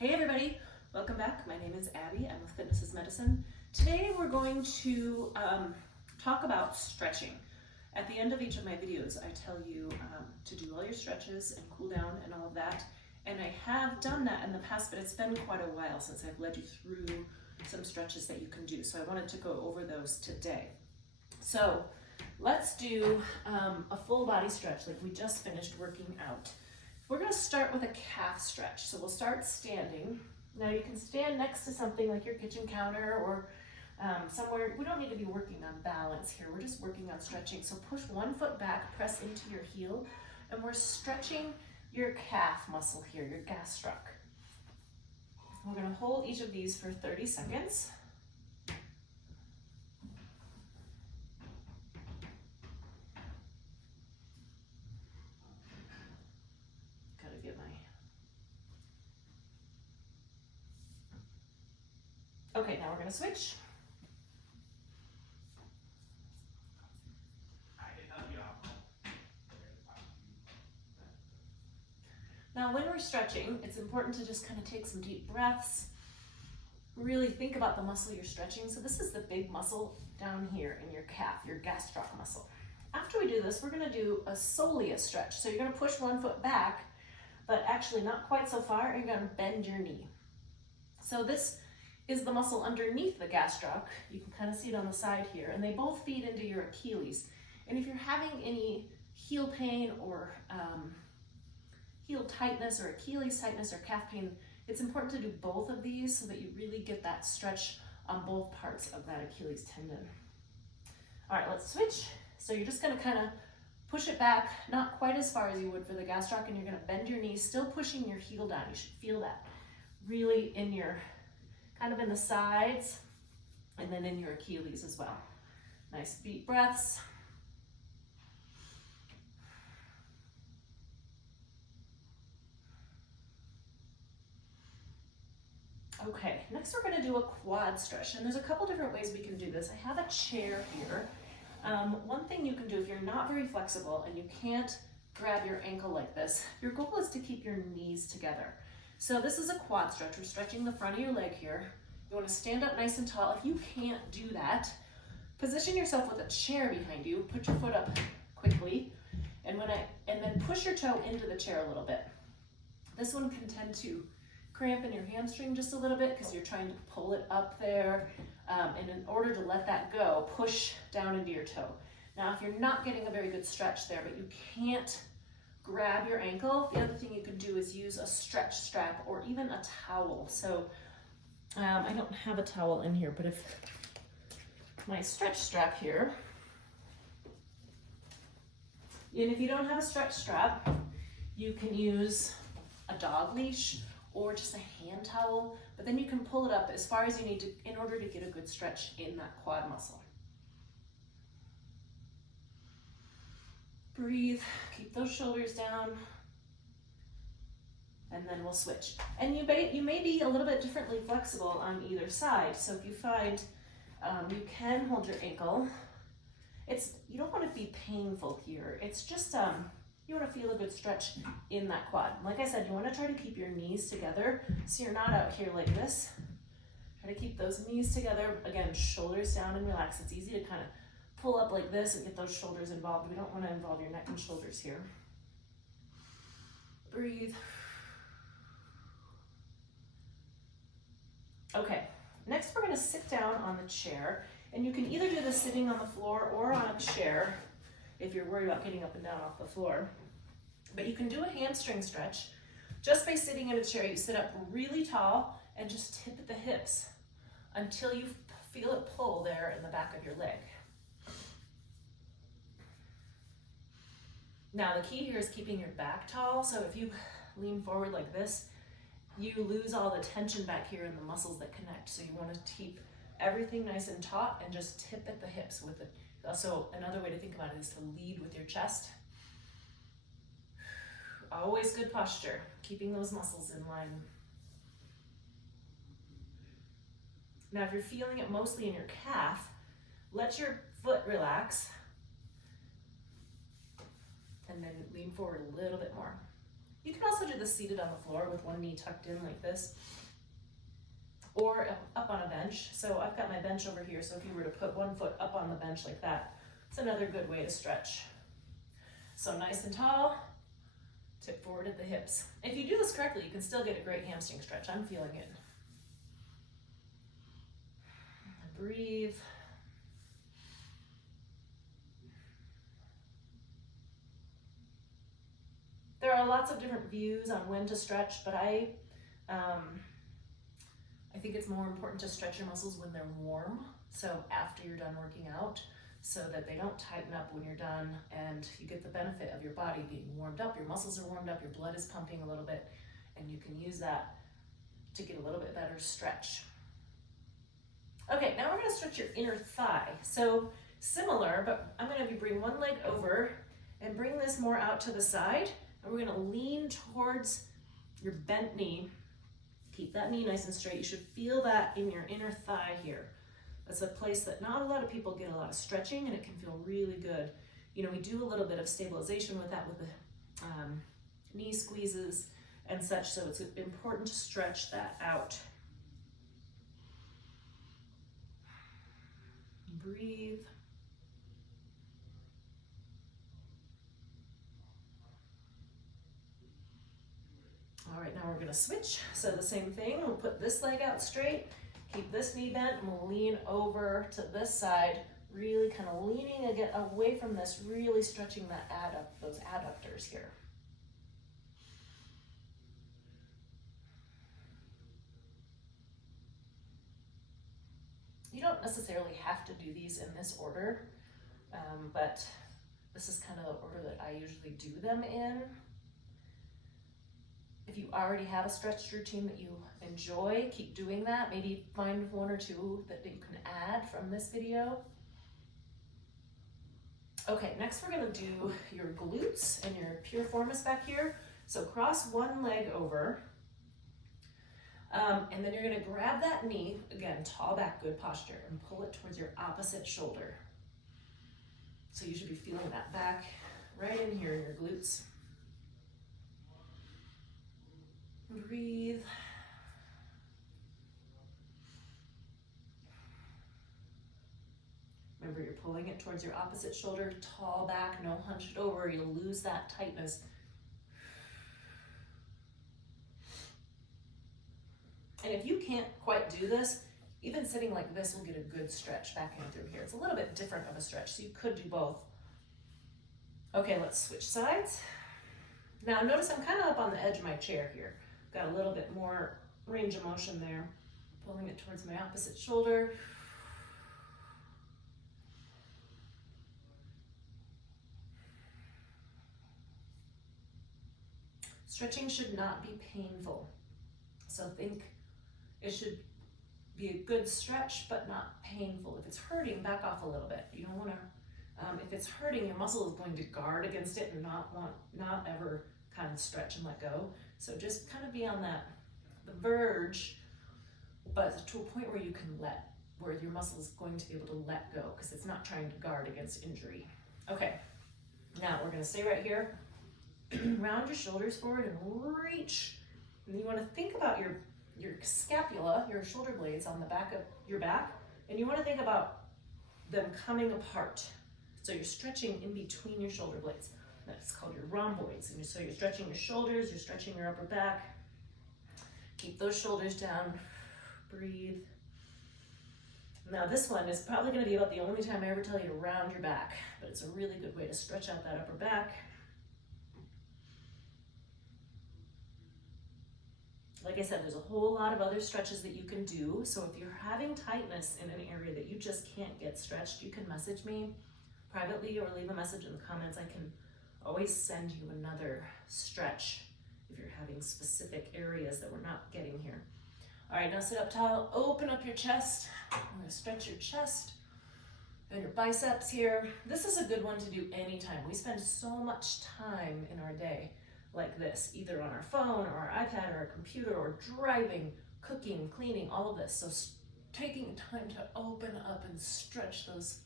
Hey everybody, welcome back. My name is Abby. I'm with Fitness is Medicine. Today we're going to talk about stretching. At the end of each of my videos, I tell you to do all your stretches and cool down and all of that. And I have done that in the past, but it's been quite a while since I've led you through some stretches that you can do. So I wanted to go over those today. So let's do a full body stretch like we just finished working out. We're going to start with a calf stretch. So we'll start standing. Now you can stand next to something like your kitchen counter or somewhere. We don't need to be working on balance here. We're just working on stretching. So push one foot back, press into your heel, and we're stretching your calf muscle here, your gastroc. We're going to hold each of these for 30 seconds. Okay, now we're going to switch. Now when we're stretching, it's important to just kind of take some deep breaths. Really think about the muscle you're stretching. So this is the big muscle down here in your calf, your gastroc muscle. After we do this, we're going to do a soleus stretch. So you're going to push one foot back, but actually not quite so far. You're going to bend your knee. So this is the muscle underneath the gastroc. You can kind of see it on the side here, and they both feed into your Achilles. And if you're having any heel pain or heel tightness or Achilles tightness or calf pain, it's important to do both of these so that you really get that stretch on both parts of that Achilles tendon. All right, let's switch. So you're just gonna kind of push it back, not quite as far as you would for the gastroc, and you're gonna bend your knees, still pushing your heel down. You should feel that really in your kind of in the sides, and then in your Achilles as well. Nice deep breaths. Okay, next we're gonna do a quad stretch, and there's a couple different ways we can do this. I have a chair here. One thing you can do if you're not very flexible and you can't grab your ankle like this, your goal is to keep your knees together. So this is a quad stretch. We're stretching the front of your leg here. You want to stand up nice and tall. If you can't do that, position yourself with a chair behind you. Put your foot up quickly, and then push your toe into the chair a little bit. This one can tend to cramp in your hamstring just a little bit because you're trying to pull it up there. And in order to let that go, push down into your toe. Now, if you're not getting a very good stretch there, but you can't grab your ankle, the other thing you can do is use a stretch strap or even a towel. So I don't have a towel in here, but if my stretch strap here, and if you don't have a stretch strap, you can use a dog leash or just a hand towel, but then you can pull it up as far as you need to in order to get a good stretch in that quad muscle. Breathe, keep those shoulders down, and then we'll switch. And you may be a little bit differently flexible on either side. So if you find you can hold your ankle, you don't want to be painful here. It's just you want to feel a good stretch in that quad. Like I said, you want to try to keep your knees together so you're not out here like this. Try to keep those knees together. Again, shoulders down and relax. It's easy to kind of pull up like this and get those shoulders involved. We don't want to involve your neck and shoulders here. Breathe. Okay, next we're going to sit down on the chair, and you can either do this sitting on the floor or on a chair if you're worried about getting up and down off the floor. But you can do a hamstring stretch just by sitting in a chair. You sit up really tall and just tip at the hips until you feel it pull there in the back of your leg. Now the key here is keeping your back tall, so if you lean forward like this, you lose all the tension back here in the muscles that connect. So you want to keep everything nice and taut and just tip at the hips with it. Also, another way to think about it is to lead with your chest. Always good posture, keeping those muscles in line. Now, if you're feeling it mostly in your calf, let your foot relax and then lean forward a little bit more. You can also do this seated on the floor with one knee tucked in like this, or up on a bench. So I've got my bench over here, so if you were to put one foot up on the bench like that, it's another good way to stretch. So nice and tall, tip forward at the hips. If you do this correctly, you can still get a great hamstring stretch. I'm feeling it. Breathe. There are lots of different views on when to stretch, but I think it's more important to stretch your muscles when they're warm, so after you're done working out, so that they don't tighten up when you're done and you get the benefit of your body being warmed up, your muscles are warmed up, your blood is pumping a little bit, and you can use that to get a little bit better stretch. Okay, now we're gonna stretch your inner thigh. So similar, but I'm gonna have you bring one leg over and bring this more out to the side, and we're gonna lean towards your bent knee. Keep that knee nice and straight. You should feel that in your inner thigh here. That's a place that not a lot of people get a lot of stretching, and it can feel really good. You know, we do a little bit of stabilization with that with the knee squeezes and such, so it's important to stretch that out. Breathe. All right, now we're gonna switch. So the same thing, we'll put this leg out straight, keep this knee bent, and we'll lean over to this side, really kind of leaning again away from this, really stretching that those adductors here. You don't necessarily have to do these in this order, but this is kind of the order that I usually do them in. If you already have a stretch routine that you enjoy, keep doing that. Maybe find one or two that you can add from this video. Okay, next we're gonna do your glutes and your piriformis back here. So cross one leg over, and then you're gonna grab that knee, again, tall back, good posture, and pull it towards your opposite shoulder. So you should be feeling that back right in here in your glutes. Breathe. Remember, you're pulling it towards your opposite shoulder, tall back, no hunch it over, you'll lose that tightness. And if you can't quite do this, even sitting like this will get a good stretch back in through here. It's a little bit different of a stretch, so you could do both. Okay, let's switch sides. Now notice I'm kind of up on the edge of my chair here. Got a little bit more range of motion there. Pulling it towards my opposite shoulder. Stretching should not be painful. So think it should be a good stretch, but not painful. If it's hurting, back off a little bit. You don't want to, if it's hurting, your muscle is going to guard against it and not ever kind of stretch and let go. So just kind of be on the verge, but to a point where you can where your muscle is going to be able to let go because it's not trying to guard against injury. Okay, now we're gonna stay right here. Round your shoulders forward and reach. And you wanna think about your scapula, your shoulder blades on the back of your back, and you wanna think about them coming apart. So you're stretching in between your shoulder blades. That's called your rhomboids. And so you're stretching your shoulders, you're stretching your upper back. Keep those shoulders down, breathe. Now this one is probably gonna be about the only time I ever tell you to round your back, but it's a really good way to stretch out that upper back. Like I said, there's a whole lot of other stretches that you can do. So if you're having tightness in an area that you just can't get stretched, you can message me privately or leave a message in the comments. I can always send you another stretch if you're having specific areas that we're not getting here. All right, now sit up tall, open up your chest. I'm gonna stretch your chest and your biceps here. This is a good one to do anytime. We spend so much time in our day like this, either on our phone or our iPad or our computer or driving, cooking, cleaning, all of this. So taking time to open up and stretch those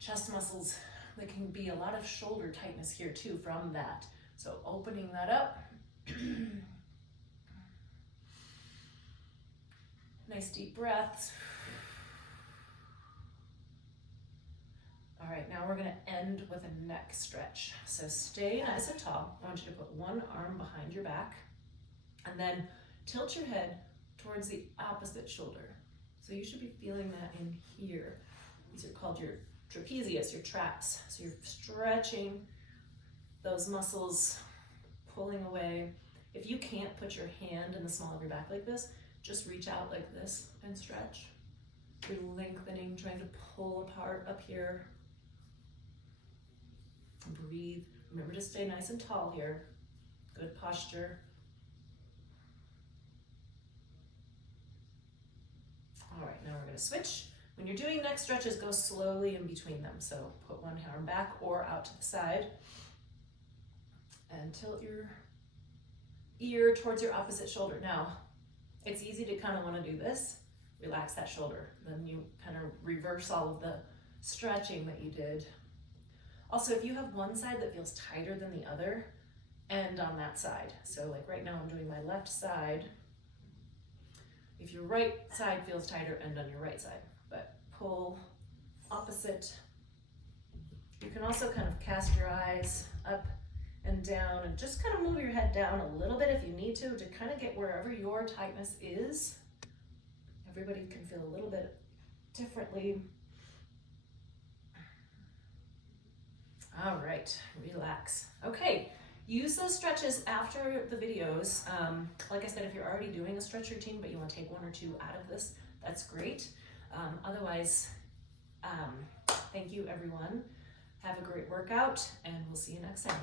chest muscles. There can be a lot of shoulder tightness here too from that So opening that up. Nice deep breaths. All right, now we're gonna end with a neck stretch. So stay nice and tall. I want you to put one arm behind your back and then tilt your head towards the opposite shoulder. So you should be feeling that in here. These are called your trapezius, your traps. So you're stretching those muscles, pulling away. If you can't put your hand in the small of your back like this, just reach out like this and stretch. You're lengthening, trying to pull apart up here. Breathe. Remember to stay nice and tall here. Good posture. All right, now we're going to switch. When you're doing neck stretches, go slowly in between them. So put one arm back or out to the side and tilt your ear towards your opposite shoulder. Now, it's easy to kind of want to do this. Relax that shoulder. Then you kind of reverse all of the stretching that you did. Also, if you have one side that feels tighter than the other, end on that side. So like right now I'm doing my left side. If your right side feels tighter, end on your right side. But pull opposite. You can also kind of cast your eyes up and down and just kind of move your head down a little bit if you need to kind of get wherever your tightness is. Everybody can feel a little bit differently. All right, relax. Okay, use those stretches after the videos. Like I said, if you're already doing a stretch routine, but you want to take one or two out of this, that's great. Otherwise, thank you everyone. Have a great workout and we'll see you next time.